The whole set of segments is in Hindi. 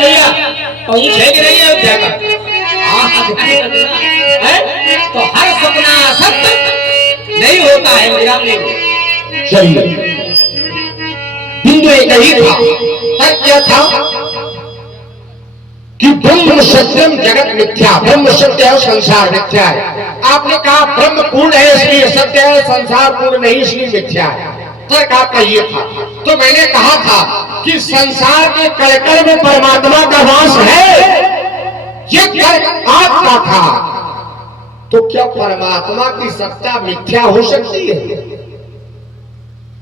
भैया पहुंच है कि नहीं है अयोध्या का? तो हर सपना सत्य नहीं होता है मेरा नहीं। चलिए बिंदु एक ही था। तब क्या था कि ब्रह्म सत्यम जगत मिथ्या। ब्रह्म सत्य है, संसार मिथ्या है। आपने कहा ब्रह्म पूर्ण है इसलिए सत्य है, संसार पूर्ण नहीं इसलिए मिथ्या है। तर्क आपका ये था। तो मैंने कहा था कि संसार के कलकल में परमात्मा का वास है, ये तर्क आपका था। तो क्या परमात्मा की सत्ता मिथ्या हो सकती है?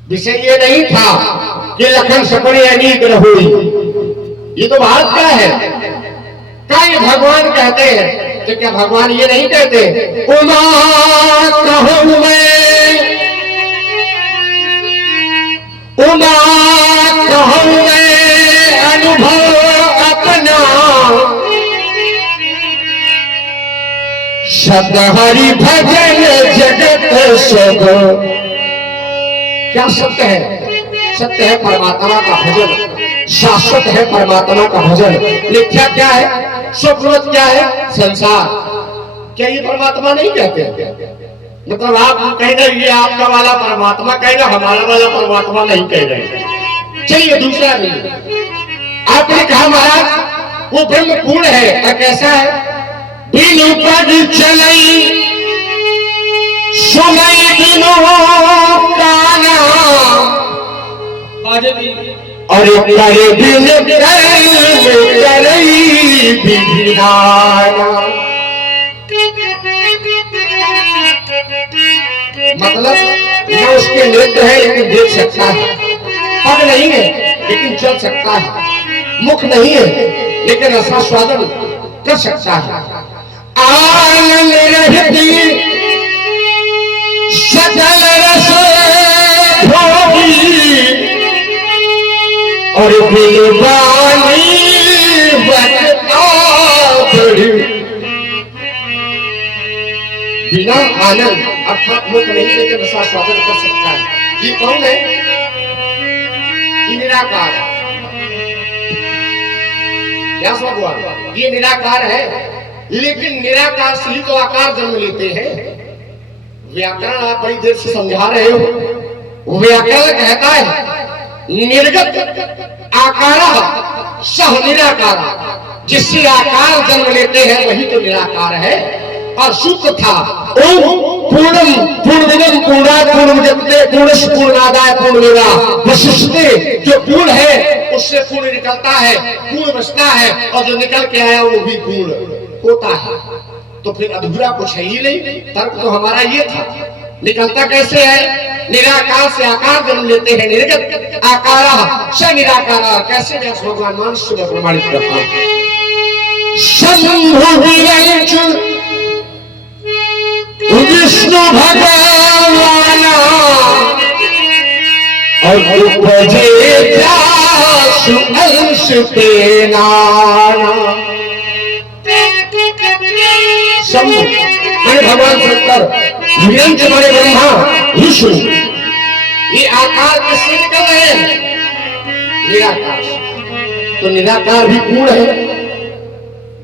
विषय ये नहीं था कि लखन सपने अनेक रहोई। ये तो बात क्या है? क्या ये भगवान कहते हैं? तो क्या भगवान ये नहीं कहते उमा कहूं मैं, उमा कहूं मैं अनुभव अपना, शब्द हरि भजन जगत सब। क्या सत्य है? सत्य है परमात्मा का भजन, शाश्वत है परमात्मा का भजन। मिथ्या क्या है? स्वप्नवत क्या है? संसार। क्या ये परमात्मा नहीं कहते? मतलब आप कह रहे ये आपका वाला परमात्मा कहेगा, हमारा वाला परमात्मा नहीं कह रहे। चलिए दूसरा भी आपने कहा महाराज वो ब्रह्म पूर्ण है। और कैसा है? बिनु पद चलई सुनई बिनु काना, अरे करे बिन करई विधिनाना। मतलब न उसके नेत्र है लेकिन देख सकता है, पग नहीं है लेकिन चल सकता है, मुख नहीं है लेकिन रसास्वादन कर सकता है। आनंद रहती सकल रस भोगी, और बिलवानी बिना आनंद अर्थात मुख नहीं लेकर रसास्वादन कर सकता है। ये कौन है? ये निराकार। क्या भगवान? ये निराकार है, लेकिन निराकार से ही तो आकार जन्म लेते हैं। व्याकरण आप बड़ी देर से समझा रहे हो। व्याकरण कहता है निर्गत आकार सह निराकार, जिससे आकार जन्म लेते हैं वही तो निराकार है। और सूत्र था ओम पूर्णम पूर्णमिदं पूर्णात् पूर्णमुदच्यते पूर्णस्य पूर्णादाय पूर्णमेवाः वशिष्ठते। जो पूर्ण है उससे पूर्ण निकलता है, पूर्ण बचता है, और जो निकल के आया वो भी पूर्ण होता है। तो फिर अधूरा कुछ है ही नहीं। तर्क तो हमारा ये था। निकलता कैसे है? निराकार से आकार जन्म लेते हैं। निर्गत आकार से निराकार। कैसे व्यास भगवान मानस में प्रमाणित करता है? शंभु विष्णु भगवान और उपजे अंश तेना। शंभु मैंने भगवान शंकर, निरंज बड़े ब्रह्मा विष्णु, ये आकार किससे निकल रहे हैं? निराकार। तो निराकार भी पूर्ण है।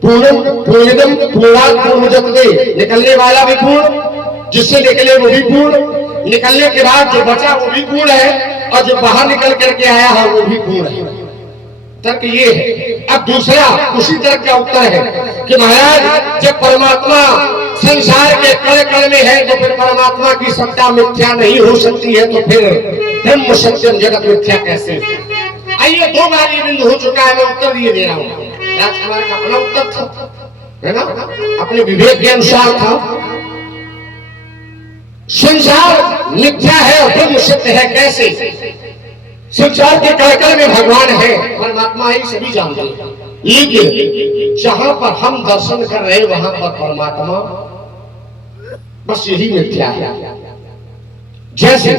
पूर्णम पूर्णिदम पूर्णात् पूर्णमुदच्यते, निकलने वाला भी पूर्ण, जिससे निकले वो भी पूर्ण, निकलने के बाद जो बचा वो भी पूर्ण है, और जो बाहर निकल करके आया है वो भी पूर्ण है। तर्क ये है। अब दूसरा उसी तर्क का उत्तर है कि महाराज जब परमात्मा संसार के कण कण में है तो फिर परमात्मा की सत्ता मिथ्या नहीं हो सकती है। तो फिर ब्रह्म सत्यम जगत मिथ्या कैसे? आइए दो बार ये बिंदु हो चुका है, मैं उत्तर दिए दे रहा हूँ। राजकुमार का अपना उत्तर था, है ना, अपने विवेक के अनुसार था। संसार मिथ्या है और ब्रह्म सत्य है। कैसे? संसार के कलकल में भगवान है, परमात्मा ही सभी जानते हैं, लेकिन जहां पर हम दर्शन कर रहे हैं वहां पर परमात्मा, बस यही मिथ्या है। जैसे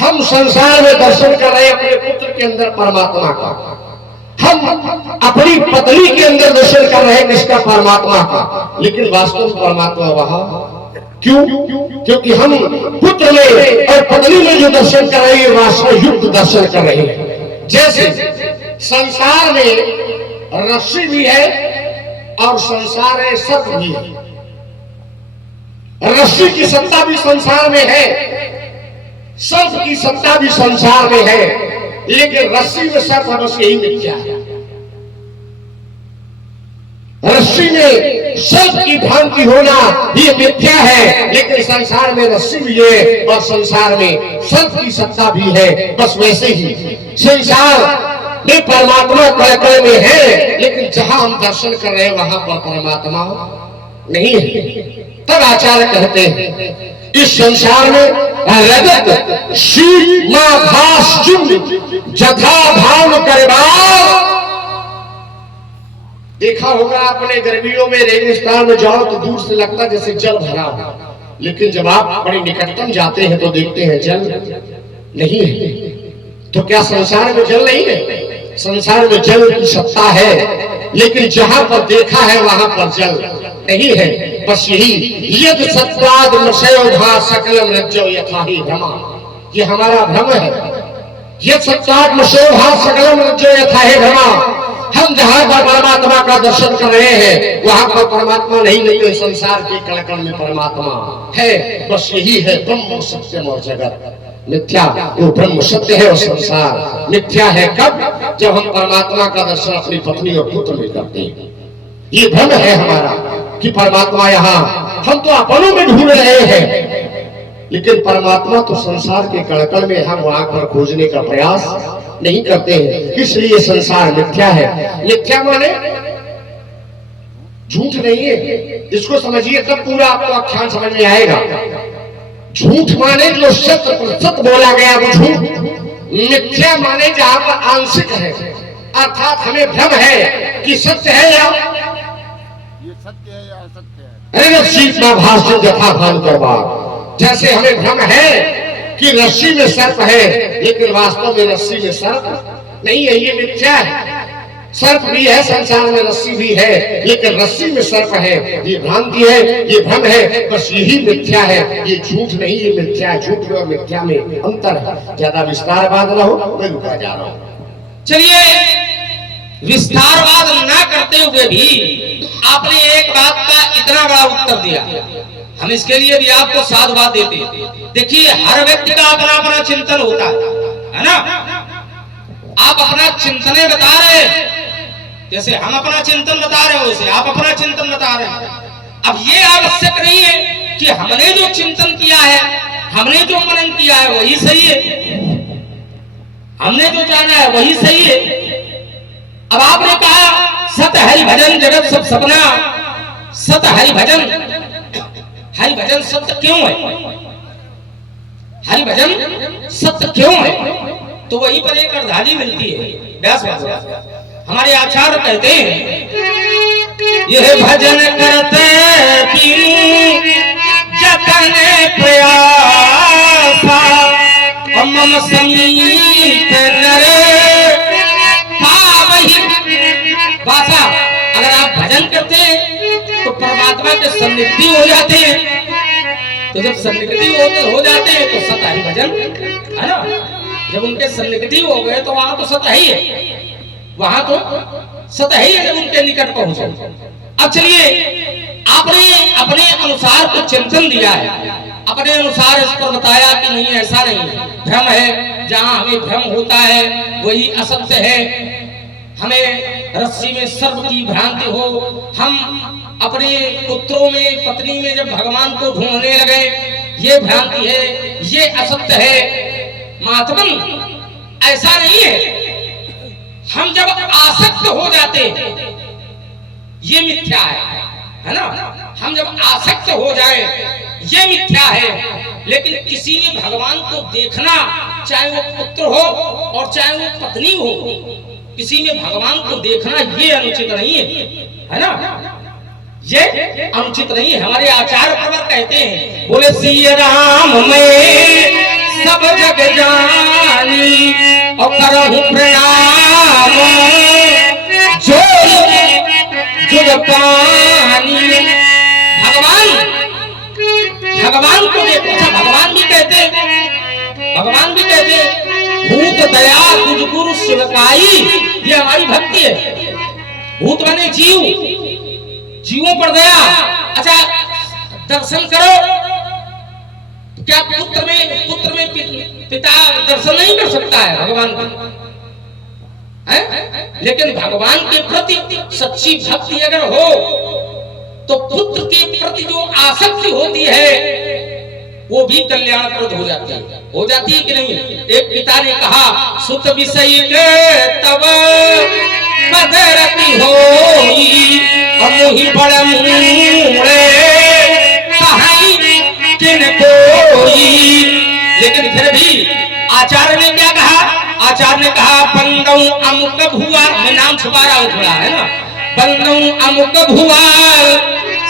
हम संसार में दर्शन कर रहे हैं अपने पुत्र के अंदर परमात्मा का, हम अपनी पत्नी के अंदर दर्शन कर रहे हैं किसका? परमात्मा का, लेकिन वास्तव में परमात्मा वहां क्यों? क्योंकि हम पुत्र में और पत्नी में जो दर्शन कर रहे हैं वास्तव युक्त दर्शन कर रहे हैं। जैसे संसार में रस्सी भी है और संसार में सर्प भी है। रस्सी की सत्ता भी संसार में है, सर्प की सत्ता भी संसार में है, लेकिन रस्सी में सर्प बस यही मिथ्या है। रस्सी में सर्प की भ्रांति होना ये मिथ्या है, लेकिन संसार में रस्सी भी है और संसार में सर्प की सत्ता भी है। बस वैसे ही संसार में परमात्मा कण में है, लेकिन जहां हम दर्शन कर रहे हैं वहां पर परमात्मा नहीं है। तब आचार्य कहते हैं इस संसार में रजत शीत भास जथा भाव करवा। देखा होगा आपने गर्मियों में रेगिस्तान में जाओ तो दूर से लगता है जैसे जल भरा हो, लेकिन जब आप बड़े निकटतम जाते हैं तो देखते हैं जल नहीं है। तो क्या संसार में जल नहीं है? संसार में जल की सत्ता है, लेकिन जहां पर देखा है वहां पर जल नहीं है। बस यही यद सत्वाद मशयोधा सकलम रज्जो यथा ही भ्रमा, ये हमारा भ्रम है। यद सत्वाद मशयोधा सकलम रज्जो यथा ही भ्रमा, हम जहां पर परमात्मा का दर्शन कर रहे हैं वहां पर परमात्मा नहीं, नहीं संसार के कण में परमात्मा है। बस यही है ब्रह्म सत्यम और जगत मिथ्या। वो ब्रह्म सत्य है और संसार मिथ्या है। कब? जब हम परमात्मा का दर्शन अपनी पत्नी और पुत्र में करते हैं। ये भ्रम है हमारा कि परमात्मा यहाँ, हम तो अपनों में ढूंढ रहे हैं, लेकिन परमात्मा तो संसार के कण में हम वहां पर खोजने का प्रयास नहीं करते हैं। इसलिए संसार मिथ्या है। मिथ्या माने झूठ नहीं है, इसको समझिए तब पूरा आपको आख्यान समझ में आएगा। झूठ माने जो शत प्रतिशत बोला गया वो झूठ। मिथ्या माने जहां पर आंशिक है, अर्थात हमें भ्रम है कि सत्य है या ये सत्य है या असत्य है। रस्सी भाषण जथा भान करवा, जैसे हमें भ्रम है कि रस्सी में सर्प है, लेकिन वास्तव में रस्सी में सर्प नहीं है, ये मिथ्या है। सर्प भी है संसार में, रस्सी भी है, लेकिन रस्सी में सर्प है, ये भ्रांति है, ये भ्रम है। बस यही मिथ्या है, ये झूठ नहीं, ये मिथ्या है। झूठ में और मिथ्या में अंतर है। ज्यादा विस्तारवाद ना हो, मैं रुका जा रहा हूं। चलिए, विस्तारवाद ना करते हुए भी आपने एक बात का इतना बड़ा उत्तर दिया, हम इसके लिए भी आपको साधुवाद देते हैं। देखिए, हर व्यक्ति का अपना अपना चिंतन होता है ना। आप अपना चिंतन बता रहे हैं, जैसे हम अपना चिंतन बता रहे हो, वैसे आप अपना चिंतन बता रहे हैं। अब ये आवश्यक नहीं है कि हमने जो चिंतन किया है, हमने जो मनन किया है वही सही है, हमने जो जाना है वही सही है। अब आपने कहा सत हरि भजन जगत सब सपना, सत हरि भजन, हरि भजन सत्य क्यों है? हरि भजन सत्य क्यों है? तो वहीं पर एक अर्धाली मिलती है। व्यास हमारे आचार्य कहते हैं यह भजन करते जतन प्रयासा मम समीप भाषा। अगर आप भजन करते तो परमात्मा के सन्निधि हो जाते हैं, तो जब सन्निधि हो जाते हैं तो सत हरि भजन है ना। जब उनके सन्निधि हो गए तो वहां तो सत ही है, वहां तो सत ही है जब उनके निकट पहुंचे। अब चलिए, आपने अपने अनुसार कुछ चिंतन दिया है, अपने अनुसार इस पर बताया कि नहीं ऐसा नहीं, भ्रम है, जहां हमें भ्रम होता है वही असत्य है। हमें रस्सी में सर्प की भ्रांति हो, हम अपने पुत्रों में पत्नी में जब भगवान को ढूंढने लगे, ये भ्रांति है, ये असत्य है। महात्मन ऐसा नहीं है। हम जब आसक्त हो जाते ये मिथ्या है ना। हम जब आसक्त हो जाए ये मिथ्या है, लेकिन किसी में भगवान को देखना, चाहे वो पुत्र हो और चाहे वो पत्नी हो, किसी में भगवान को देखना ये अनुचित नहीं है ना। ये अनुचित नहीं है। हमारे आचार्य प्रवर कहते हैं, बोले श्री राम में सब जग जानी और करहु प्रणाम जो जुग पानी। भगवान को देखो। अच्छा, भगवान भी कहते भूत दया तुझ गुरु शिवकाई, ये हमारी भक्ति है। भूत माने जीव, जीवों पर दया। अच्छा दर्शन करो, क्या पुत्र में पिता दर्शन नहीं कर सकता है भगवान का? लेकिन भगवान के प्रति सच्ची भक्ति अगर हो तो पुत्र के प्रति जो आसक्ति होती है वो भी कल्याणप्रद हो जाती है कि नहीं? एक पिता ने कहा सुत विषय तब पदरति होई अमोहि बड़म किन कोई। लेकिन फिर भी आचार्य ने क्या कहा? आचार्य ने कहा बंदौ अमुक भुआ, मैं नाम छुपा रहा हूं थोड़ा, है ना? बंदौ अमुक भुआ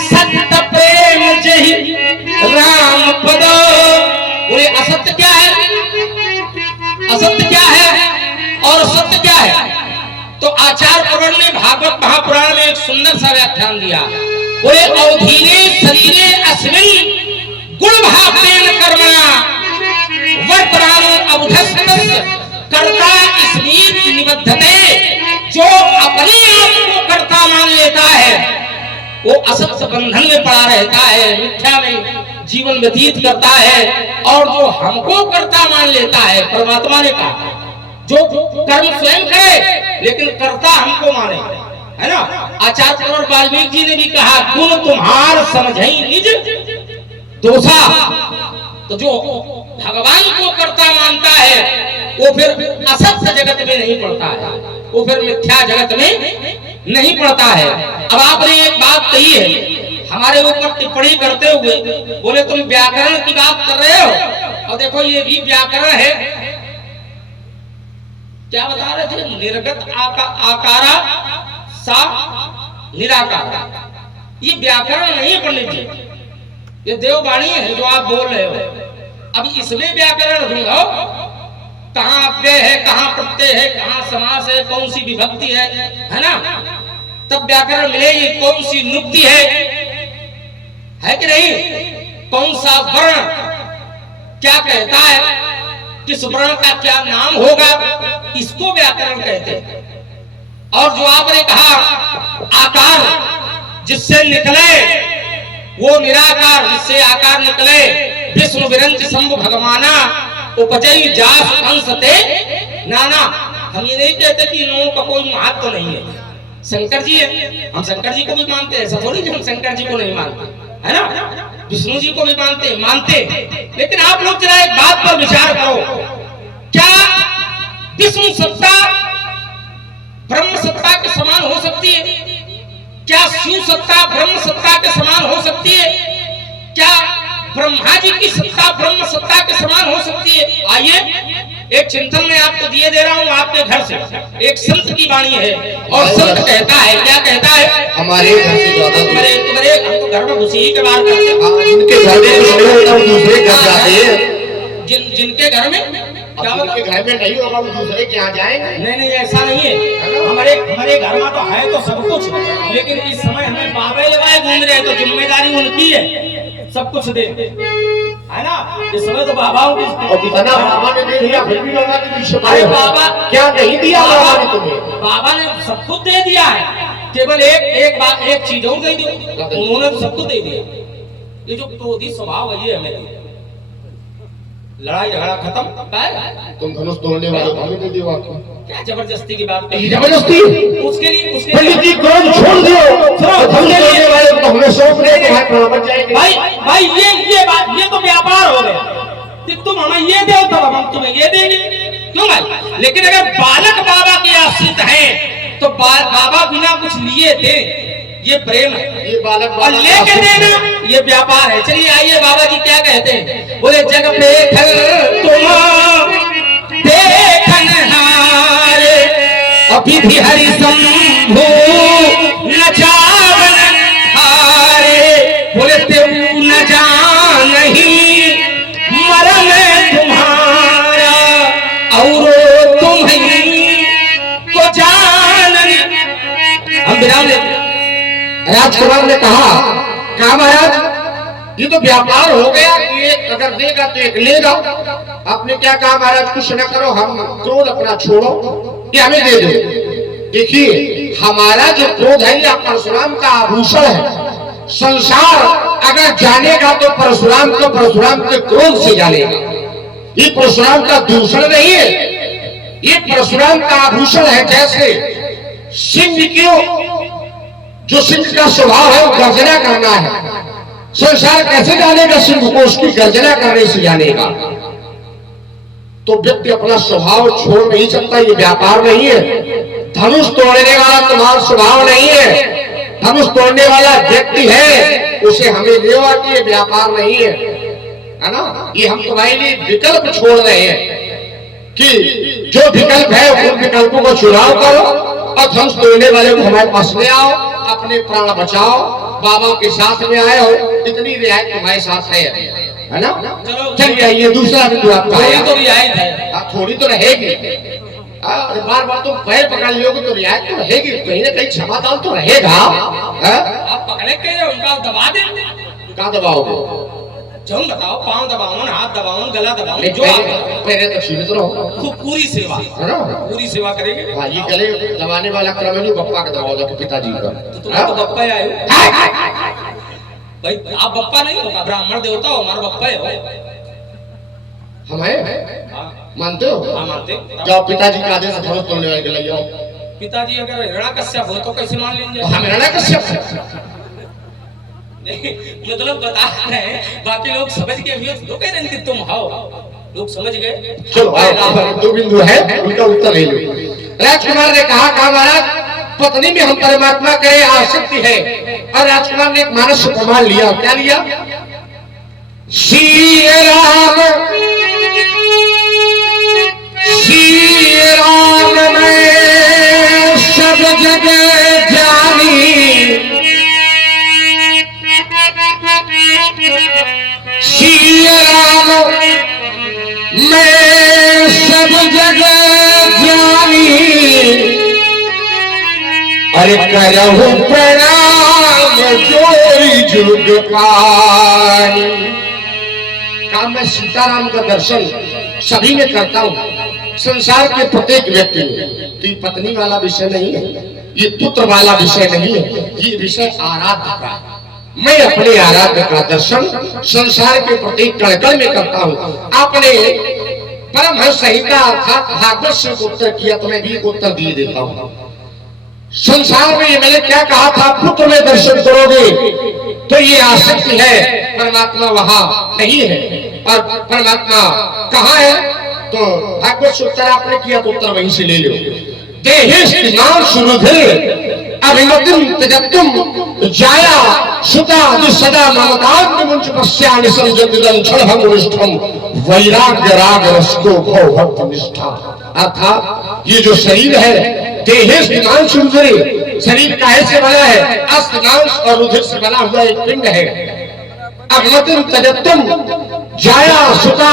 सत्य प्रेम जहि राम पद। बोले असत्य क्या है, असत्य क्या है और सत्य क्या है? तो आचार्य प्रवण ने भागवत महापुराण में एक सुंदर सा व्याख्यान दिया। बोले अवधीने शरीरे अस्मिन् गुण भावेन कर्मणा वर्तमान अबुधस्तस्य कर्ता स्मृति निबद्धते। जो अपने आप को कर्ता मान लेता है वो असत्य बंधन में पड़ा रहता है, मिथ्या में जीवन व्यतीत करता है। और जो हमको कर्ता मान लेता है, परमात्मा ने कहा जो कर्म स्वयं करे लेकिन कर्ता हमको माने, है ना? आचार्य और वाल्मीकि जी ने भी कहा गुण तुम्हार समझई निज दोषा। तो जो भगवान को कर्ता मानता है वो फिर असत्य जगत में नहीं पड़ता है, वो फिर मिथ्या जगत में नहीं पड़ता है। अब आपने एक बात कही है हमारे ऊपर टिप्पणी करते हुए, बोले तुम व्याकरण की बात कर रहे हो और देखो ये भी व्याकरण है। क्या बता रहे थे? निर्गत आकारा सा निराकारा। ये व्याकरण नहीं है पंडित जी, ये देववाणी है जो आप बोल रहे हो। अब इसमें व्याकरण हो, कहाँ अव्यय है, कहाँ प्रत्यय है, कहाँ समास है, कौन सी विभक्ति है ना? तब व्याकरण मिलेगी। कौन सी नुक्ति है कि नहीं? कौन सा वर्ण क्या कहता है, किस वर्ण का क्या नाम होगा, इसको व्याकरण कहते हैं। और जो आपने कहा आकार जिससे निकले वो निराकार, जिससे आकार निकले विष्णु विरंज शंभु भगवाना उपजई जास अंशते नाना। हम ये नहीं कहते कि इन लोगों का कोई महत्व तो नहीं है। शंकर जी है, हम शंकर जी को भी मानते हैं, ऐसा थोड़ी कि हम शंकर जी को नहीं मानते, है ना? विष्णु जी को भी मानते। लेकिन आप लोग जरा एक बात पर विचार करो, क्या विष्णु सत्ता ब्रह्म सत्ता के समान हो सकती है? क्या शिव सत्ता ब्रह्म सत्ता के समान हो सकती है? क्या ब्रह्मा जी की सत्ता ब्रह्म सत्ता के समान हो सकती है? आइए एक चिंतन में आपको दिए दे रहा हूँ आपके घर से। एक संत की वाणी है और संत कहता है, क्या कहता है? हमारे घर से ज्यादा तुम्हारे हम तो घर में घुसी ही के बाहर करते हैं। जिनके घर में दूसरे घर जाते हैं, जिनके घर में क्या उनके घर में नहीं होगा वो दूसरे के यहाँ जाएंगे। नहीं ऐसा नहीं है। हमारे घर में तो है तो सब कुछ, लेकिन इस समय हमें बाबे लगाए घूम रहे हैं तो जिम्मेदारी उनकी है, सब कुछ दे, है ना? इस समय तो बाबाओं की बाबा ने दे दिया, फिर भी लोगों के पीछे अरे बाबा क्या नहीं दिया बाबा ने तुम्हें? बाबा ने सब कुछ दे दिया है, केवल एक चीज और दे दी, उन्होंने तो सब कुछ दे दिया। ये जो क्रोधी स्वभाव है ये हमें लड़ाई झगड़ा खत्म। तुम धनुष तोड़ने वाले हमें दे दियो आपको। क्या जबरदस्ती की बात है? जबरदस्ती उसके लिए पंडित जी क्रोध छोड़ दो, धनुष तोड़ने वाले को हमें सौंप दे, तुम्हारे प्राण बच जाएंगे। भाई ये बात, ये तो व्यापार हो गया कि तुम हमें ये दो तब हम तुम्हें ये देंगे, क्यों भाई? लेकिन अगर बालक बाबा के आश्रित हैं तो बाबा बिना कुछ लिए दे, ये प्रेम है। ये बालक और लेके देना ये व्यापार है। चलिए आइए बाबा जी क्या कहते हैं? बोले जग पे तुम देखन हारे अभी हरि शंभु नचावन हारे। बोले तेऊ न जान नहीं मरण तुम्हारा और तुम को जान। हम विराम लेते। राजकुमार ने कहा महाराज ये तो व्यापार हो गया, ये अगर देगा तो एक लेगा। आपने क्या कहा महाराज? कुछ न करो, हम क्रोध अपना छोड़ो, ये हमें दे दो। देखिए हमारा जो क्रोध है यह परशुराम का आभूषण है। संसार अगर जानेगा तो परशुराम को परशुराम के क्रोध से जानेगा। ये परशुराम का दूषण नहीं है, ये परशुराम का आभूषण है। जैसे सिंह क्यों, जो सिंह का स्वभाव है वो गर्जना करना है। संसार कैसे जानेगा सिंह को? उसकी गर्जना करने से जानेगा। तो व्यक्ति अपना स्वभाव छोड़ नहीं सकता, ये व्यापार नहीं है। धनुष तोड़ने वाला तुम्हारा स्वभाव नहीं है, धनुष तोड़ने वाला व्यक्ति है, उसे हमें लेवा कि ये व्यापार नहीं है ना। ये हम तुम्हारे लिए विकल्प छोड़ रहे हैं कि जो विकल्प है उन विकल्पों को चुनाव करो और धनुष तोड़ने वाले को हमारे पास ले आओ, अपने प्राण बचाओ। बाबा के साथ में आए हो, इतनी रियायत तुम्हारे साथ है ना। चलिए आइए दूसरा बिंदु आपका है। तो रियायत है, थोड़ी तो रहेगी। बार बार तुम पैर पकड़ लोगे तो रियायत तो रहेगी, कहीं ना कहीं क्षमादान तो रहेगा। आप पकड़े के उनका दबा दे, कहाँ दबाओगे? तुम बताओ, पांव दबाओ, हाथ दबाओ, गला दबाओ, जो पहले तो सीमित रहो। खूब पूरी सेवा, पूरी सेवा करेंगे। हाँ, ये गले दबाने वाला क्रम है जो बप्पा का दबाओ पिताजी का। तो तुम तो बप्पा ही आए हो भाई, आप बप्पा नहीं हो, ब्राह्मण देवता हो, हमारा बप्पा है। हमें मानते हो? हाँ मानते। जाओ पिताजी का आदेश धनुष तोड़ने वाले के लिए जाओ। पिताजी अगर हिरण्यकश्यप हो तो कैसे मान लेंगे? हम हिरण्यकश्यप मतलब बता रहे हैं, बाकी लोग समझ के भी तो कह रहे हैं कि तुम हो, लोग समझ गए। चलो दो बिंदु है, उनका उत्तर ले लो। राजकुमार ने कहा महाराज पत्नी में हम परमात्मा करे आसक्ति है, और राजकुमार ने एक मानस प्रमाण लिया। क्या लिया? श्री राम मैं सब जगह जानी, श्री राम मैं सब जगह जानी, अरे करहु प्रणाम जोरी जुग पानी। काम मैं सीताराम का दर्शन सभी में करता हूँ, संसार के प्रत्येक व्यक्ति में। तो ये पत्नी वाला विषय नहीं है, ये पुत्र वाला विषय नहीं है, ये विषय आराध्य का। मैं अपने आराध्य का दर्शन संसार के प्रत्येक कण में करता हूँ। आपने परमहंस संहिता अर्थात भागवत से उत्तर किया, तो मैं भी उत्तर दिए देता हूँ। संसार में मैंने क्या कहा था? पुत्र में दर्शन करोगे तो ये आसक्ति है, परमात्मा वहां नहीं है। और परमात्मा कहाँ है? तो भागवत से उत्तर आपने किया तो उत्तर वहीं से ले लो। देहिस्तिमान सुरुधिर अभिमतिम त्यजत्तुम जाया सुता सदा ममताग्नि मुंच पश्यानि संजतिदं छलभं निष्ठम वैराग्य राग रसको भव भक्त निष्ठा। अर्थात ये जो शरीर है, देहिस्तिमान सुरुधिर, शरीर काहे से बना है? अस्तिमांस और रुधिर से बना हुआ एक पिंड है। अभिमतिम त्यजत्तुम जाया सुता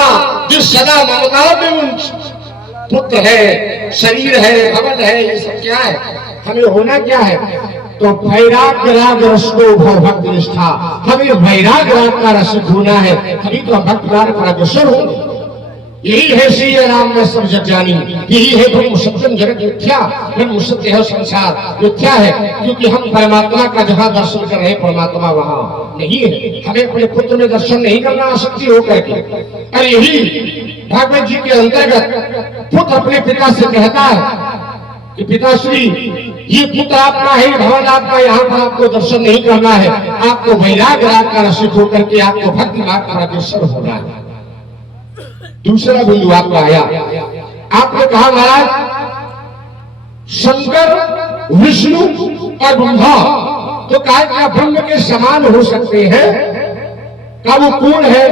सदा ममताग्नि मुंच, पुत्र है, शरीर है, भवन है, ये सब क्या है? हमें होना क्या है? तो वैराग्य राग रस को भक्त निष्ठा, हमें वैराग्य राग का रस ढूंढना है, तभी तो भक्त मार्ग पर अग्रसर होंगे। यही है श्री राम में सब जग जानी, यही है ब्रह्म सत्यम जगत मिथ्या। ब्रह्म सत्य है, संसार मिथ्या है, क्योंकि हम परमात्मा का जहाँ दर्शन कर रहे हैं परमात्मा वहाँ नहीं है। हमें अपने पुत्र में दर्शन नहीं करना आसक्ति हो करके। और यही भागवत जी के अंतर्गत पुत्र अपने पिता से कहता है कि पिताश्री ये पुत्र आपका है, भवन आपका, यहाँ पर आपको दर्शन नहीं करना है, आपको वैराग्य राग का रसिक होकर के आपको भक्ति मार्ग पर अग्रसर होना है। दूसरा बिंदु आपका आया, आपने कहा महाराज शंकर विष्णु और ब्रह्मा तो कहा क्या ब्रह्म के समान हो सकते हैं? का वो कौन है?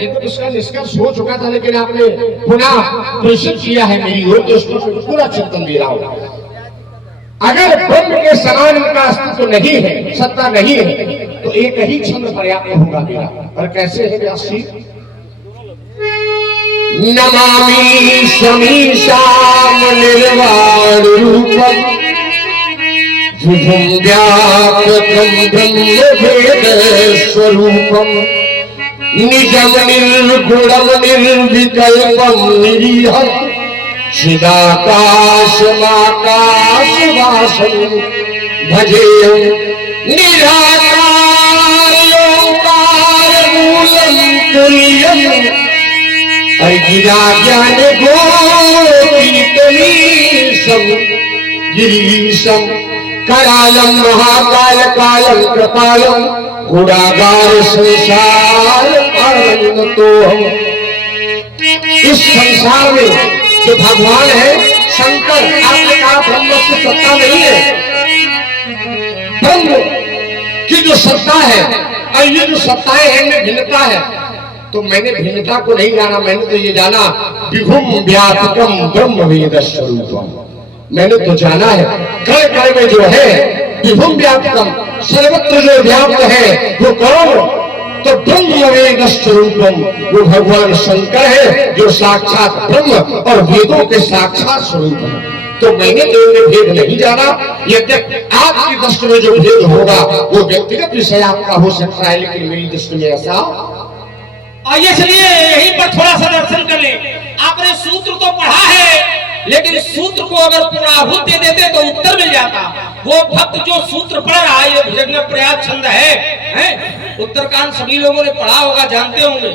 ये तो इसका निष्कर्ष हो चुका था, लेकिन आपने पुनः प्रेषित किया है मेरी ओर, तो उसको पूरा चिंतन दे रहा हूं। अगर ब्रह्म के समान उनका अस्तित्व नहीं है, सत्ता नहीं है, तो एक ही क्षण पर्याप्त होगा मेरा। और कैसे है व्यास जी? नमामि समीशाम निर्वाण रूपम विभुम व्यापकं ब्रह्म भेद स्वरूपम निजम निर्गुणम निर्विकल्पम निरीहं चिदाकाशमाकाशवासं भजे निराकार मूलम तुल्यम गिरा ज्ञान गोपीतमीशम गिरीशम करालम महाकाल कालम कृपालम गुणागार संसार पालन तो हम इस संसार में जो भगवान है शंकर, आपने कहा ब्रह्म से सत्ता नहीं है, ब्रह्म की जो सत्ता है और ये जो सत्ताएं हैं इनमें भिन्नता है। तो मैंने भिन्नता को नहीं जाना, मैंने तो ये जाना विभुम व्यापकम ब्रह्म वेद स्वरूपम। मैंने तो जाना है कण कण में जो है विभुम व्यापकम, सर्वत्र जो व्याप्त है वो कौन? तो ब्रह्म वेद स्वरूपम, वो भगवान शंकर है जो साक्षात ब्रह्म और वेदों के साक्षात स्वरूप है। तो मैंने तो इनमें भेद नहीं जाना। यद्यपि आपकी दृष्टि में जो भेद होगा वो व्यक्तिगत विषय आपका हो सकता है, लेकिन मेरी दृष्टि में ऐसा। आइए चलिए यहीं पर थोड़ा सा दर्शन कर ले। आपने सूत्र तो पढ़ा है, लेकिन सूत्र को अगर पुनराहुत दे देते तो उत्तर मिल जाता। वो भक्त जो सूत्र पढ़ रहा है, ये भजन प्रयाग छंद है? उत्तरकांड सभी लोगों ने पढ़ा होगा, जानते होंगे।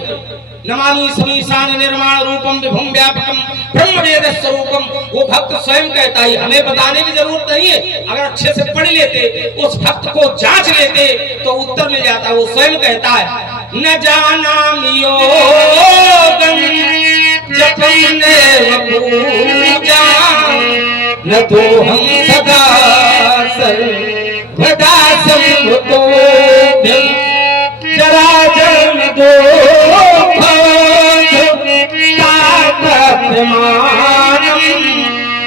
नमामि समीशान निर्माण रूपम विभुम व्यापकम ब्रह्म वेद स्वरूपम। वो भक्त स्वयं कहता है, हमें बताने की जरूरत नहीं है। अगर अच्छे से पढ़ लेते, उस भक्त को जांच लेते तो उत्तर मिल जाता। वो स्वयं कहता है, न जानामि योगं जपं नेव पूजा न तो हम सदा सर्वदा संभुतोभ्यं जराजन दोषाप्रमाणं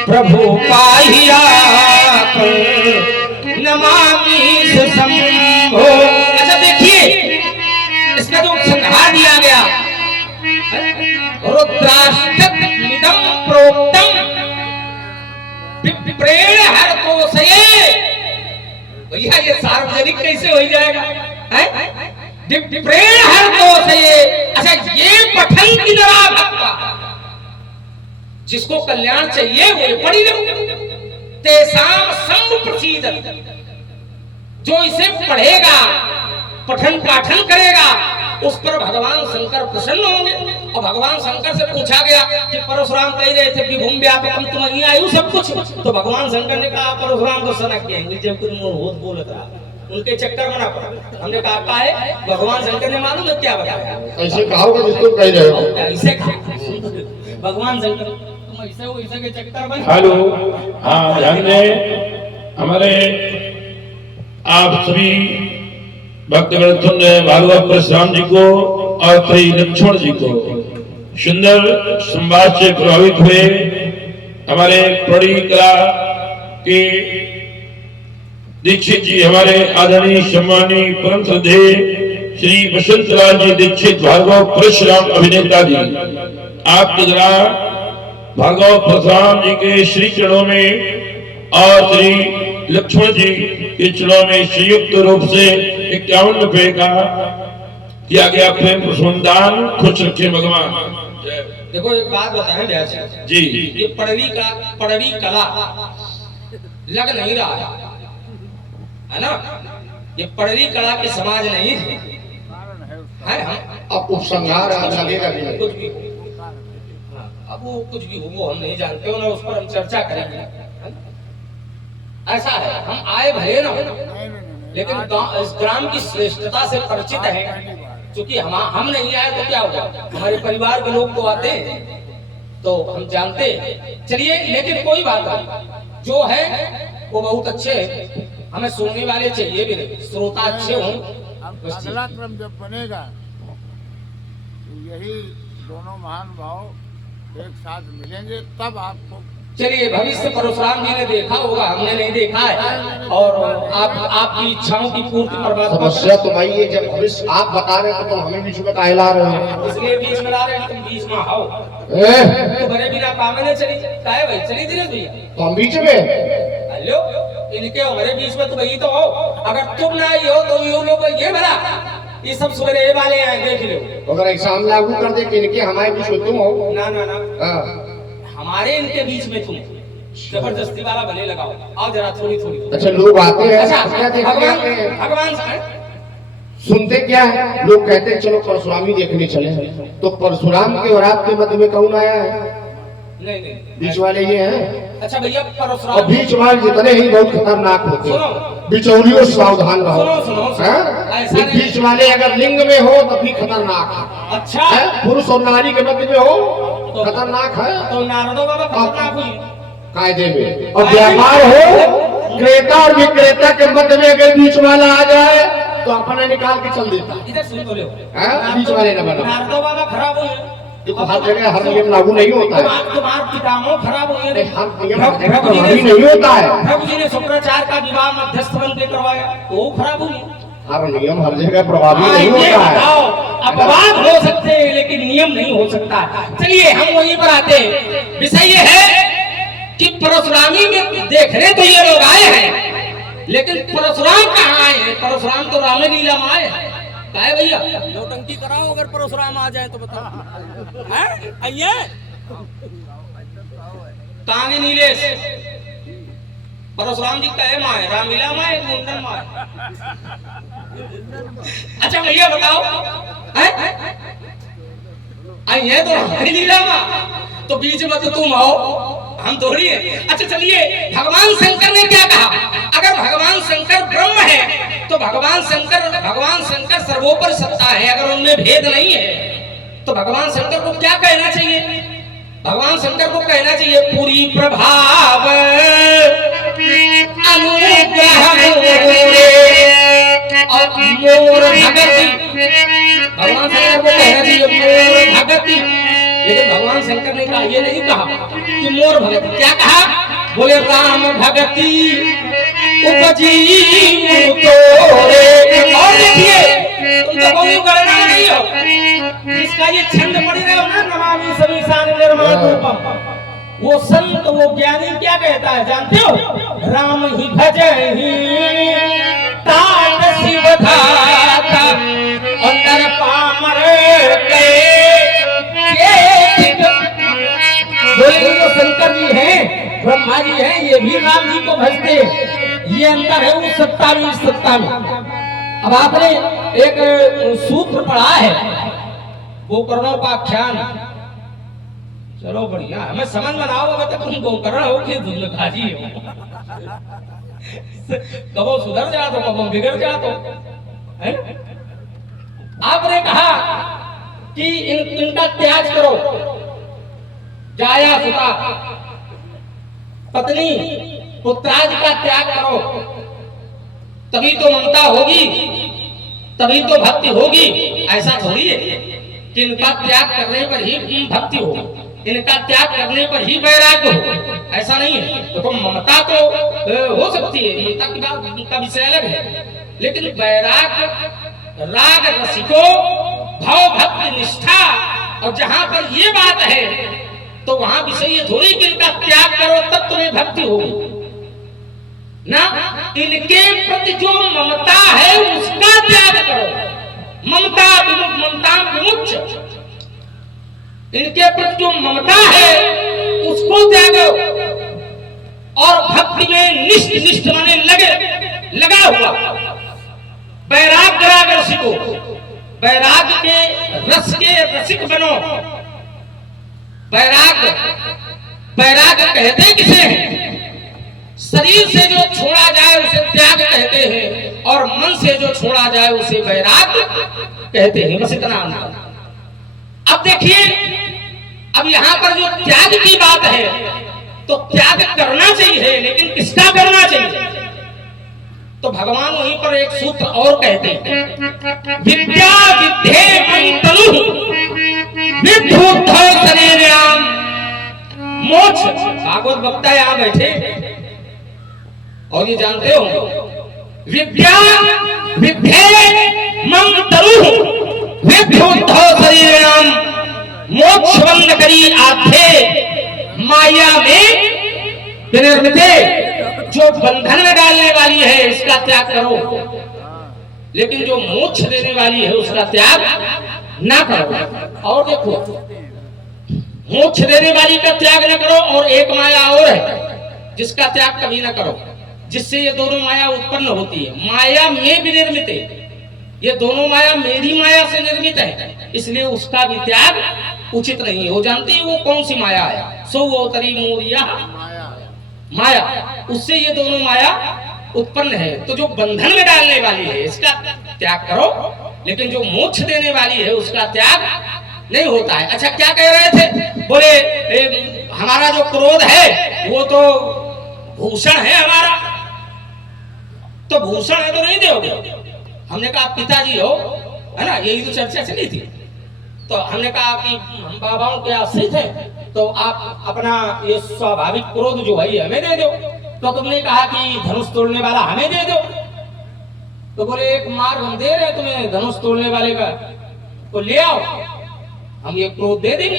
प्रभु पाहियापं नमामि शंभो। अच्छा देखिए, इसका जो संहार दिया गया, रुद्राष्टकमिदं प्रोक्तम विप्रेण हरतोषये। भैया ये सार्वजनिक कैसे हो जाएगा? विप्रेण हरतोषये। अच्छा ये पठन की नरा भक्ता, जिसको कल्याण चाहिए वो पढ़ी लो। तेसाम संग प्रसीदत, जो इसे पढ़ेगा, पठन पाठन करेगा, उस पर भगवान शंकर प्रसन्न होंगे। और भगवान शंकर से पूछा गया कि परशुराम कह रहे थे कि भूम व्यापकम तुम नहीं आयु सब कुछ, तो भगवान शंकर ने कहा परशुराम को सनक किया जब तुम होत बोल रहा, उनके चक्कर में ना पड़ा। हमने कहा का है, भगवान शंकर ने मालूम है क्या बताया? ऐसे कहा होगा जिसको कह रहे हो, ऐसे भगवान शंकर तुम ऐसे हो, ऐसे के चक्कर में। हेलो, हाँ ध्यान दें, हमारे आप सभी भक्तगण सुन रहे भागवत परशुराम जी को और श्री लक्ष्मण जी को सुंदर संवाद से प्रभावित हुए। हमारे प्रौढ़ी कला के दीक्षित जी, हमारे आदरणीय सम्मानीय परम श्रद्धेय श्री वसंतलाल जी दीक्षित भागवत परशुराम अभिनेता जी, आपके द्वारा भागवत परशुराम जी के श्री चरणों में और श्री लक्ष्मण जी के चरणों में संयुक्त रूप से 51 रुपए का किया गया प्रेम प्रसन्नदान। खुश रखे भगवान। देखो एक बात बताएं जी, ये पढ़वी कला लग नहीं रहा है ना? ये पढ़वी कला के समाज नहीं है। अब उपसंहार लगेगा भी नहीं। कुछ भी हो, अब वो कुछ भी हो वो हम नहीं जानते हो ना, उस पर हम चर्चा करेंगे। ऐसा है, हम आए भले ना हो, लेकिन इस ग्राम की श्रेष्ठता से परिचित है। क्योंकि हम नहीं आए तो क्या होगा, हमारे परिवार के लोग तो आते हैं तो हम जानते हैं। चलिए, लेकिन कोई बात नहीं, जो है वो बहुत अच्छे हैं। हमें सुनने वाले चाहिए भी नहीं, श्रोता अच्छे हों। अगला क्रम जब बनेगा तो यही दोनों महान भाव एक साथ मिलेंगे, तब आपको। चलिए, भविष्य परशुराम जी ने देखा होगा, हमने नहीं देखा है, और आपकी इच्छाओं की पूर्ति परमात्मा। समस्या तो भाई ये, जब भविष्य आप बता रहे हो तो हमें बीच में काहे ला रहे हो? इसलिए बीच में ला रहे हैं, तुम बीच में आओ। तो बड़े बिना काम में चली काहे भाई, चली धीरे भैया तो हम बीच में। हेलो, इनके हमारे बीच में तो वही तो हो। अगर तुम ना आई हो तो ये लोग ये भला, ये सब सवेरे वाले हैं, देख लो। अगर ऐसा हम लागू कर दे कि इनके हमारे बीच में तुम हो। ना ना ना, हमारे इनके बीच में तुम, जबरदस्ती वाला भले लगाओ, आओ जरा थोड़ी थोड़ी। अच्छा लोग आते हैं, अच्छा क्या देखने आते हैं? भगवान सुनते क्या है, लोग कहते हैं चलो परशुरामी देखने चले, तो परशुराम के और आपके मध्य में कौन आया है? नहीं नहीं, बीच वाले ये हैं। अच्छा भैया और परशुराम बीच वाले जितने ही बहुत खतरनाक होते हैं, बिचौलियों से सावधान रहो। सुनो ऐसा हैं? नहीं। बीच वाले अगर लिंग में हो तब भी खतरनाक है। अच्छा हैं? पुरुष और नारी के मध्य में हो खतरनाक है तो नारदो बाबा खतरनाक हुई कायदे में। और व्यापार हो, क्रेता और विक्रेता के मध्य में अगर बीच वाला आ जाए तो अपना निकाल के चल देता है। इधर सुन बोले बीच वाले न बनो। नारदो बाबा खराब हुए, देखो हर जगह हर नियम लागू नहीं होता है। तुम्हारे पितामह खराब हुए, हर नियम हर जगह प्रभावी नहीं होता है। प्रभु जी ने शुक्राचार्य का विवाह मध्यस्थ बन के करवाया, तो वो खराब हुई। हर नियम हर जगह प्रभावी नहीं होता है। अपवाद हो सकते हैं लेकिन नियम नहीं हो सकता। चलिए हम वहीं पर आते हैं। विषय ये है कि परशुरामी में देखने तो ये लोग आए हैं, लेकिन परशुराम कहाँ आए हैं? परशुराम तो रामलीला में आए हैं। काहे भैया नौटंकी कराओ, अगर परशुराम आ जाए तो बताओ। हैं आइए तांगे नीलेश परशुराम जी कहे माँ है, रामलीला माँ है, मुंडन माँ है। अच्छा भैया बताओ, आइए तो रामलीला माँ, तो बीच में तो तुम आओ, हम थोड़ी है। अच्छा चलिए, भगवान शंकर ने क्या कहा? अगर भगवान शंकर ब्रह्म है तो भगवान शंकर सर्वोपरि सत्ता है। अगर उनमें भेद नहीं है तो भगवान शंकर को क्या कहना चाहिए? भगवान शंकर को कहना चाहिए पूरी प्रभाव अनुग्रह और मोर भगति। भगवान शंकर को कहना चाहिए मोर भगति। लेकिन भगवान शंकर ने कहा, ये नहीं कहा कि मोर भगति। क्या कहा? बोले राम भगति उपजी तोरे। और देखिए तुम तो कोई गणना नहीं हो, जिसका ये छंद पढ़ रहे हो ना, नमामि समीसान निर्माण रूपम, वो संत वो ज्ञानी क्या कहता है जानते हो? राम ही भजहि तात शिव धाता और नर पामर के। जो शंकर जी हैं, ब्रह्मा जी हैं, ये भी राम जी को भजते हैं। ये अंतर है उस सत्ता में इस सत्ता में। अब आपने एक सूत्र पढ़ा है, गोकर्णों का आख्यान। चलो बढ़िया, हमें समझ में ना होगा तो तुम गोकर्ण हो कि दुर्लखाजी हो। कबो सुधर जा तो कबो बिगड़ जा तो। आपने कहा कि इनका त्याग करो, जाया सुता पत्नी पुत्रादि का त्याग करो, तभी तो ममता होगी, तभी तो भक्ति होगी। ऐसा थोड़ी है कि इनका त्याग करने पर ही भक्ति हो, इनका त्याग करने पर ही वैराग्य हो, ऐसा नहीं है। देखो ममता तो हो सकती है, ममता की बात का विषय अलग है, लेकिन वैराग्य, राग रसिको, भाव भक्ति निष्ठा, और जहां पर ये बात है तो वहां विषय ये थोड़ी कि इनका त्याग करो तब तुम्हें भक्ति होगी ना। इनके प्रति जो ममता है उसका त्याग करो। ममता विमुच्च, इनके प्रति जो ममता है उसको त्यागो और भक्ति में निष्ठ माने लगा हुआ वैराग्य राग रसिको, वैराग्य के रस के रसिक बनो। वैराग्य कहते किसे हैं? शरीर से जो छोड़ा जाए उसे त्याग कहते हैं, और मन से जो छोड़ा जाए उसे वैराग्य कहते हैं। बस इतना अंतर। अब देखिए, अब यहाँ पर जो त्याग की बात है तो त्याग करना चाहिए, लेकिन किसका करना चाहिए? तो भगवान वहीं पर एक सूत्र और कहते हैं, विद्या विद्धे मंतनु विद्धुद्धो शरीरम मोक्ष। भागवत वक्ता यहाँ बैठे और ये जानते हो, विद्या विद्धे मंतनु विद्धुद्धो शरीरम मोक्ष बंद करी आधे माया में विनिर्मिते। जो बंधन में डालने वाली है इसका त्याग करो, लेकिन जो मोक्ष देने वाली है उसका त्याग ना करो। और देखो, मोक्ष देने वाली का त्याग न करो, और एक माया और है जिसका त्याग कभी ना करो, जिससे ये दोनों माया उत्पन्न होती है। माया में विनिर्मित है, ये दोनों माया मेरी माया से निर्मित है, इसलिए उसका भी त्याग उचित नहीं है। वो जानती है वो कौन सी माया है, सो वो तरी मोरिया माया, उससे ये दोनों माया उत्पन्न है। तो जो बंधन में डालने वाली है इसका त्याग करो, लेकिन जो मोक्ष देने वाली है उसका त्याग नहीं होता है। अच्छा, क्या कह रहे थे? बोले हमारा जो क्रोध है वो तो भूषण है हमारा, तो भूषण है तो नहीं दोगे। हमने कहा पिताजी हो, है ना, यही तो चर्चा चली थी। तो हमने कहा कि हम बाबाओं के आश्रित हैं, तो आप अपना ये स्वाभाविक क्रोध जो है ये हमें दे दो। तो तुमने कहा कि धनुष तोड़ने वाला हमें दे दो। तो बोले एक मार्ग हम दे रहे तुम्हें धनुष तोड़ने वाले का, तो ले आओ, हम ये क्रोध दे देंगे।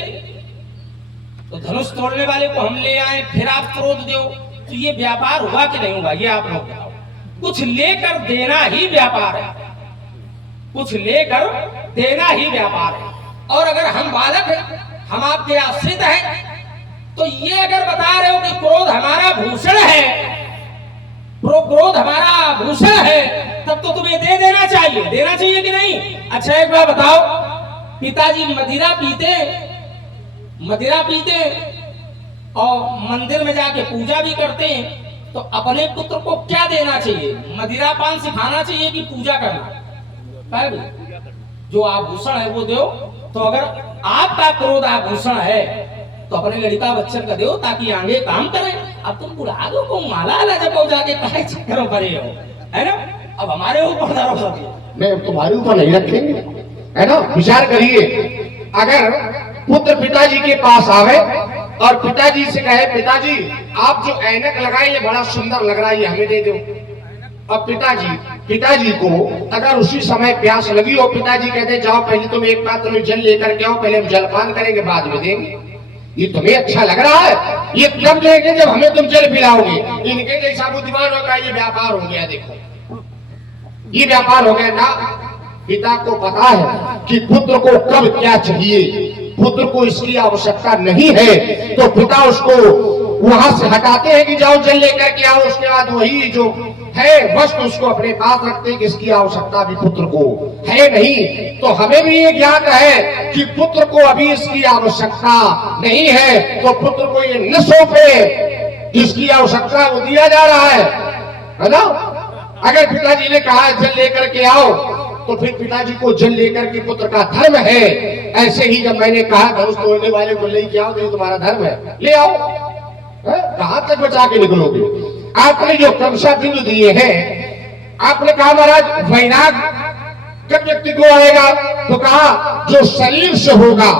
तो धनुष तोड़ने वाले को हम ले आए, फिर आप क्रोध दो, तो ये व्यापार हुआ कि नहीं हुआ, ये आप लोग बताओ। कुछ लेकर देना ही व्यापार है, कुछ लेकर देना ही व्यापार है। और अगर हम बालक हैं, हम आपके आश्रित हैं, तो ये अगर बता रहे हो कि क्रोध हमारा भूषण है, क्रोध हमारा भूषण है, तब तो तुम्हें दे देना चाहिए। देना चाहिए कि नहीं? अच्छा एक बार बताओ, पिताजी मदिरा पीते और मंदिर में जाके पूजा भी करते हैं, तो अपने पुत्र को क्या देना चाहिए? मदिरा पान सिखाना चाहिए कि पूजा करना? जो आभूषण है वो दो। तो अगर आपका क्रोध आभूषण है तो अपने लड़का बच्चन का दो, ताकि आगे काम करे। अब तुम बुढ़ा दो को माला जब जाके कहे चक्करों पड़े हो, है ना? अब हमारे ऊपर नहीं, तुम्हारे ऊपर नहीं रखेंगे, है ना? विचार करिए, अगर पुत्र पिताजी के पास आवे और पिताजी से कहे पिताजी आप जो ऐनक लगाए ये बड़ा सुंदर लग रहा है, ये हमें दे दो। और पिताजी को अगर उसी समय प्यास लगी और पिताजी कहते जाओ पहले तुम एक पात्र में जल लेकर के आओ, पहले हम जलपान करेंगे बाद में देंगे। ये तुम्हें अच्छा लग रहा है, ये तब लेंगे जब हमें तुम जल पिलाओगे। इनके जैसा बुद्धिमान होगा, ये व्यापार हो गया। देखो ये व्यापार हो गया ना। पिता को पता है कि पुत्र को कब क्या चाहिए, पुत्र को इसकी आवश्यकता नहीं है, तो पिता उसको वहां से हटाते हैं कि जाओ जल लेकर के आओ। उसके बाद वही जो है वस्तु उसको अपने पास रखते हैं कि इसकी आवश्यकता भी पुत्र को है नहीं। तो हमें भी ये ज्ञान है कि पुत्र को अभी इसकी आवश्यकता नहीं है, तो पुत्र को ये न सौंपे जिसकी आवश्यकता वो दिया जा रहा है ना? अगर पिताजी ने कहा जल लेकर के आओ, तो फिर पिताजी को जल लेकर के पुत्र का धर्म है। ऐसे ही जब मैंने कहा धनुष तोड़ने वाले को लेके आओ, तो तुम्हारा धर्म है, ले आओ। कहां तक बचा के निकलोगे? आपने जो क्रमशः बिंदु दिए हैं, आपने कहा महाराज वैराग कब व्यक्ति को आएगा, तो कहा जो शरीर से होगा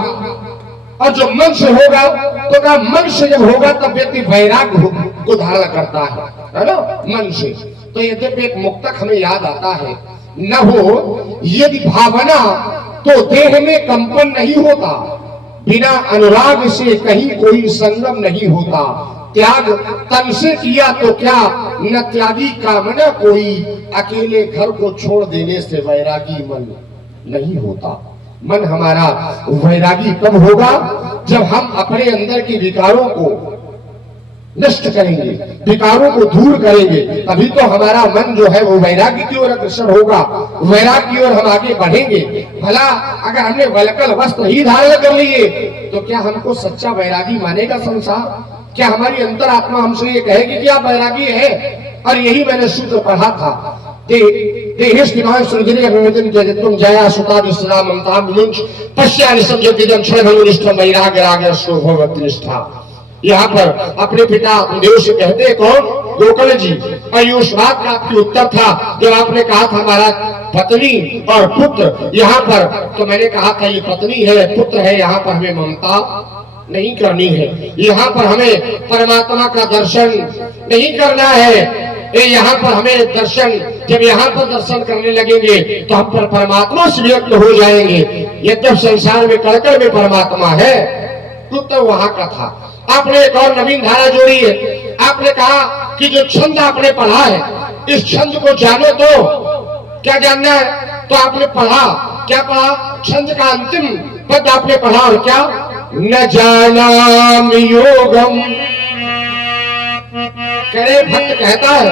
और जो मन से होगा। तो कहा मन से जब होगा तब व्यक्ति वैराग को धारण करता है ना, मन से। तो यद्यपि एक मुक्तक हमें याद आता है, न हो यदि भावना तो देह में कंपन नहीं होता, बिना अनुराग से कहीं कोई संगम नहीं होता। त्याग तन से किया तो क्या, न त्यागी कामना कोई, अकेले घर को छोड़ देने से वैरागी मन नहीं होता। मन हमारा वैरागी कब होगा? जब हम अपने अंदर के विकारों को नष्ट करेंगे, विकारों को दूर करेंगे, तभी तो हमारा मन जो है वो वैराग्य की ओर अग्रसर होगा, वैराग्य की ओर हम आगे बढ़ेंगे। भला अगर हमने वलकल वस्त्र ही धारण कर लिए तो क्या हमको सच्चा वैरागी मानेगा संसार? क्या हमारी अंतरात्मा हमसे ये कहेगी कि आप वैरागी है? और यही मैंने सूत्र पढ़ा था, जया सुता विश्रा ममता विमुंच पश्यानि संजतिजं क्षणभंगुनिष्ठं वैराग्यरागशोभवत्निष्ठा। यहाँ पर अपने पिता देव से कहते कौन? गोकर्ण जी। और ये उस बात का आपकी उत्तर था जब आपने कहा था महाराज पत्नी और पुत्र। यहाँ पर तो मैंने कहा था ये पत्नी है, पुत्र है, यहाँ पर हमें ममता नहीं करनी है, यहाँ पर हमें परमात्मा का दर्शन नहीं करना है। यहाँ पर हमें दर्शन, जब यहाँ पर दर्शन करने लगेंगे तो हम पर परमात्मा से व्यक्त हो जाएंगे। यद्यप संसार में कड़कड़ में परमात्मा है, उत्तर वहां का था। आपने एक और नवीन धारा जोड़ी है, आपने कहा कि जो छंद आपने पढ़ा है इस छंद को जानो। तो क्या जानना है? तो आपने पढ़ा, क्या पढ़ा? छंद का अंतिम पद आपने पढ़ा, और क्या? न जानामि योगम करे भक्त कहता है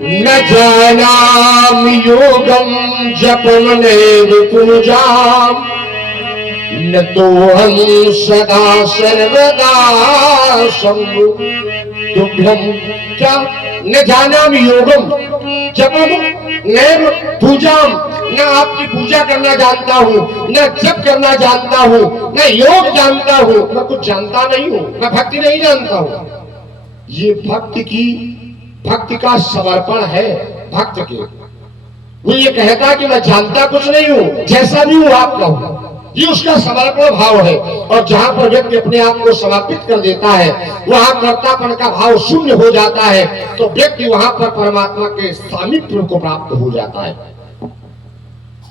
न जानाम योगम जपमनेव पूजाम न तो हम सदा सर्वदा शंभु तुभ्यम। क्या न जानाम योगम जपम नैव पूजाम, न आपकी पूजा करना जानता हूँ, न जप करना जानता हूँ, न योग जानता हूँ, मैं कुछ जानता नहीं हूँ, मैं भक्ति नहीं जानता हूँ। ये भक्ति का समर्पण है भक्त के। वो ये कहता कि मैं जानता कुछ नहीं हूँ, जैसा भी हूँ आपका हूँ, ये उसका समर्पण भाव है। और जहां पर व्यक्ति अपने आप को समर्पित कर देता है, वहां कर्तापन का भाव शून्य हो जाता है, तो व्यक्ति वहां पर परमात्मा के सामीप्य को प्राप्त हो जाता है।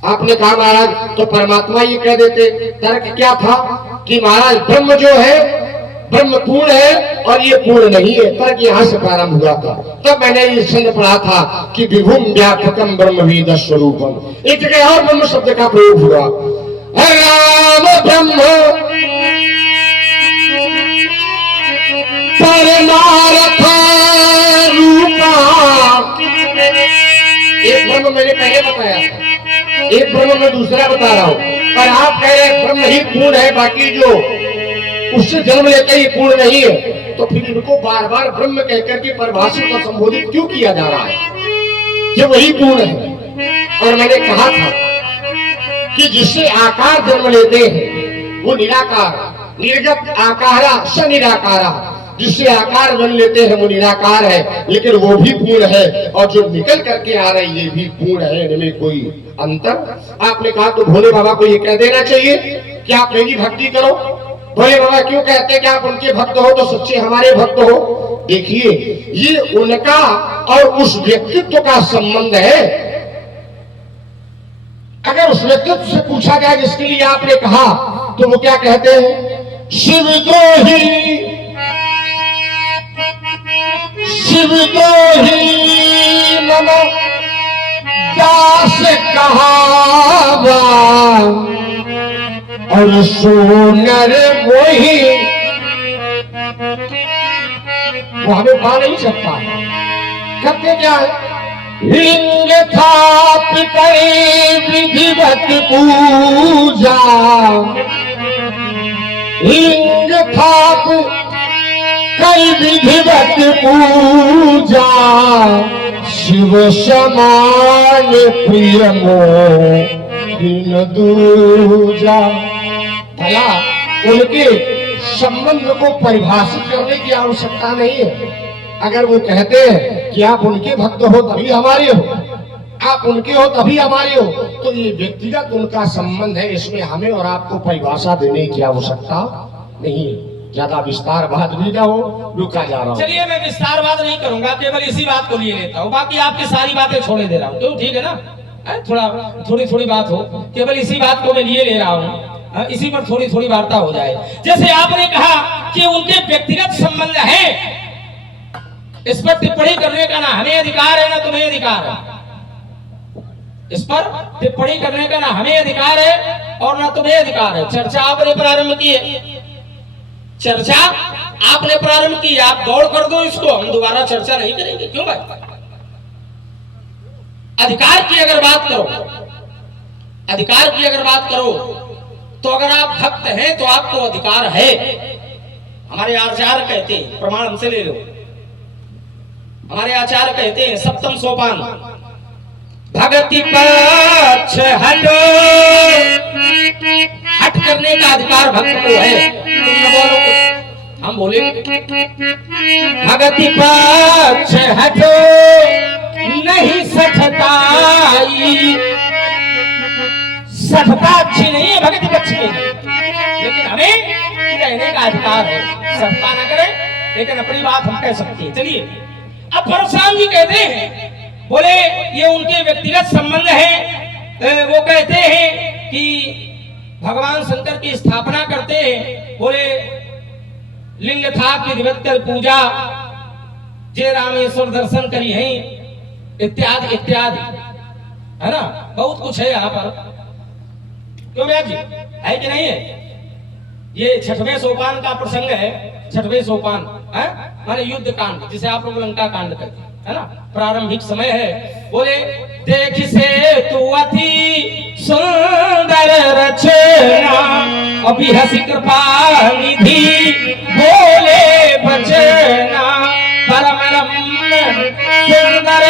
आपने कहा महाराज तो परमात्मा ये कह देते, तर्क क्या था कि महाराज ब्रह्म जो है ब्रह्म पूर्ण है और ये पूर्ण नहीं है। तर्क यहाँ से प्रारंभ हुआ था। तब मैंने ये छंद पढ़ा था कि विभुम व्यापकम ब्रह्मवेद स्वरूपम। एक जगह और ब्रह्म शब्द का प्रयोग हुआ, राम ब्रह्म परमार्थ रूपा। एक ब्रह्म मैंने पहले बताया था, एक ब्रह्म मैं दूसरा बता रहा हूं, पर आप कह रहे ब्रह्म ही पूर्ण है, बाकी जो उससे जन्म लेते ही पूर्ण नहीं है। तो फिर इनको बार बार ब्रह्म कहकर के परिभाषित और संबोधित क्यों किया जा रहा है कि वही पूर्ण है। और मैंने कहा था कि जिससे आकार जन्म लेते हैं वो निराकार, निर्गत आकारा स निराकारा। जिससे आकार बन लेते हैं वो निराकार है, लेकिन वो भी पूर्ण है। और जो निकल करके आ रहे ये भी पूर्ण है, इनमें कोई अंतर। आपने कहा तो भोले बाबा को ये कह देना चाहिए कि आप मेरी भक्ति करो। भोले बाबा क्यों कहते हैं कि आप उनके भक्त हो तो सच्चे हमारे भक्त हो? देखिए ये उनका और उस व्यक्तित्व का संबंध है। अगर उस व्यक्तित्व से पूछा जाए जिसके लिए आपने कहा, तो वो क्या कहते हैं? शिवद्रोही शिवद्रोही मम दास कहावा और सोनर वही। वो हमें पा नहीं सकता। करते क्या है? लिंग थाप करे विधिवत पूजा, लिंग थाप कई विधिवत पूजा, शिव समान प्रिय मोह दिन दूजा। भला उनके संबंध को परिभाषित करने की आवश्यकता नहीं है। अगर वो कहते हैं कि आप उनके भक्त हो तभी हमारे हो, आप उनके हो तभी हमारे हो, तो ये व्यक्तिगत उनका संबंध है, इसमें हमें और आपको परिभाषा देने की आवश्यकता नहीं है। ज्यादा विस्तारवाद भी ना हो, रुका जा रहा हूँ। चलिए मैं विस्तारवाद नहीं करूंगा, केवल इसी बात को लिए लेता हूँ, बाकी आपकी सारी बातें छोड़े दे रहा हूँ। तो ठीक है ना, थोड़ी बात हो, केवल इसी बात को मैं लिए ले रहा हूँ, इसी पर थोड़ी थोड़ी वार्ता हो जाए। जैसे आपने कहा कि उनके व्यक्तिगत संबंध है, इस पर टिप्पणी करने का ना हमें अधिकार है ना तुम्हें अधिकार है। इस पर टिप्पणी करने का ना हमें अधिकार है और ना तुम्हें अधिकार है। चर्चा आपने प्रारंभ की है, चर्चा आपने प्रारंभ की, आप गौर कर दो इसको, हम दोबारा चर्चा नहीं करेंगे। क्यों भाई? अधिकार की अगर बात करो, अधिकार की अगर बात करो तो अगर आप भक्त हैं तो आपको अधिकार है। हमारे आचार्य कहते हैं, प्रमाण हमसे ले लो, हमारे आचार्य कहते हैं सप्तम सोपान भगति पक्ष हटो, हट करने का अधिकार भक्त को है। तुम न बोलो कुछ, हम बोले भगति पक्ष हटो नहीं सठताई। सठता अच्छी नहीं है भगति पक्ष के, लेकिन हमें कहने का अधिकार है। सठता न करें, लेकिन अपनी बात हम कह सकते हैं। चलिए अब परशुराम जी कहते हैं, बोले ये उनके व्यक्तिगत संबंध है। वो कहते हैं कि भगवान शंकर की स्थापना करते हैं, बोले लिंग था विधिवत कर पूजा, जय रामेश्वर दर्शन करी है, इत्यादि इत्यादि, है ना, बहुत कुछ है यहाँ पर। क्यों भैया जी, है कि नहीं है? ये छठवें सोपान का प्रसंग है, छठवें सोपान। है माने युद्ध कांड, जिसे आप लोग लंका कांड कहते हैं, है ना, प्रारंभिक समय है। बोले देख से तू अति सुंदर रचना, अभी हसी कृपा निधि बोले बचना, परम रम्य सुंदर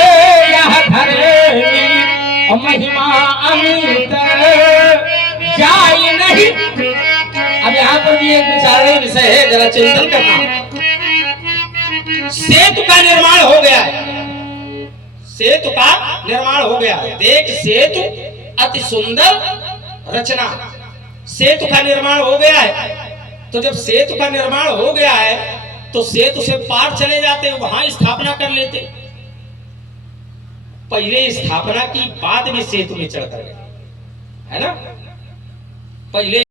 यह धरणी, महिमा अमित जाय नहीं। अब यहाँ पर भी एक विचारणीय विषय है, जरा चिंतन करना। सेतु का निर्माण हो गया है, सेतु का निर्माण हो गया है। देख सेतु अति सुंदर रचना, सेतु का निर्माण हो गया है। तो जब सेतु का निर्माण हो गया है तो सेतु से पार चले जाते, वहां स्थापना कर लेते। पहले स्थापना की, बाद में सेतु में चढ़ कर गए, है ना। पहले